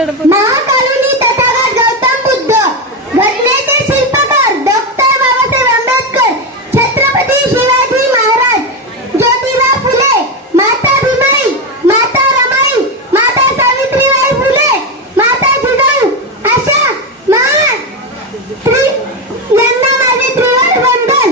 महाकारुणी तथागत गौतम बुद्ध, घटनेचे शिल्पकार डॉक्टर बाबासाहेब आंबेडकर, छत्रपती शिवाजी महाराज, ज्योतिबा फुले, माता भीमाई, माता रमाई, माता सावित्रीबाई फुले, माता जिजाऊ अशा महान यांना माझे त्रिवार वंदन.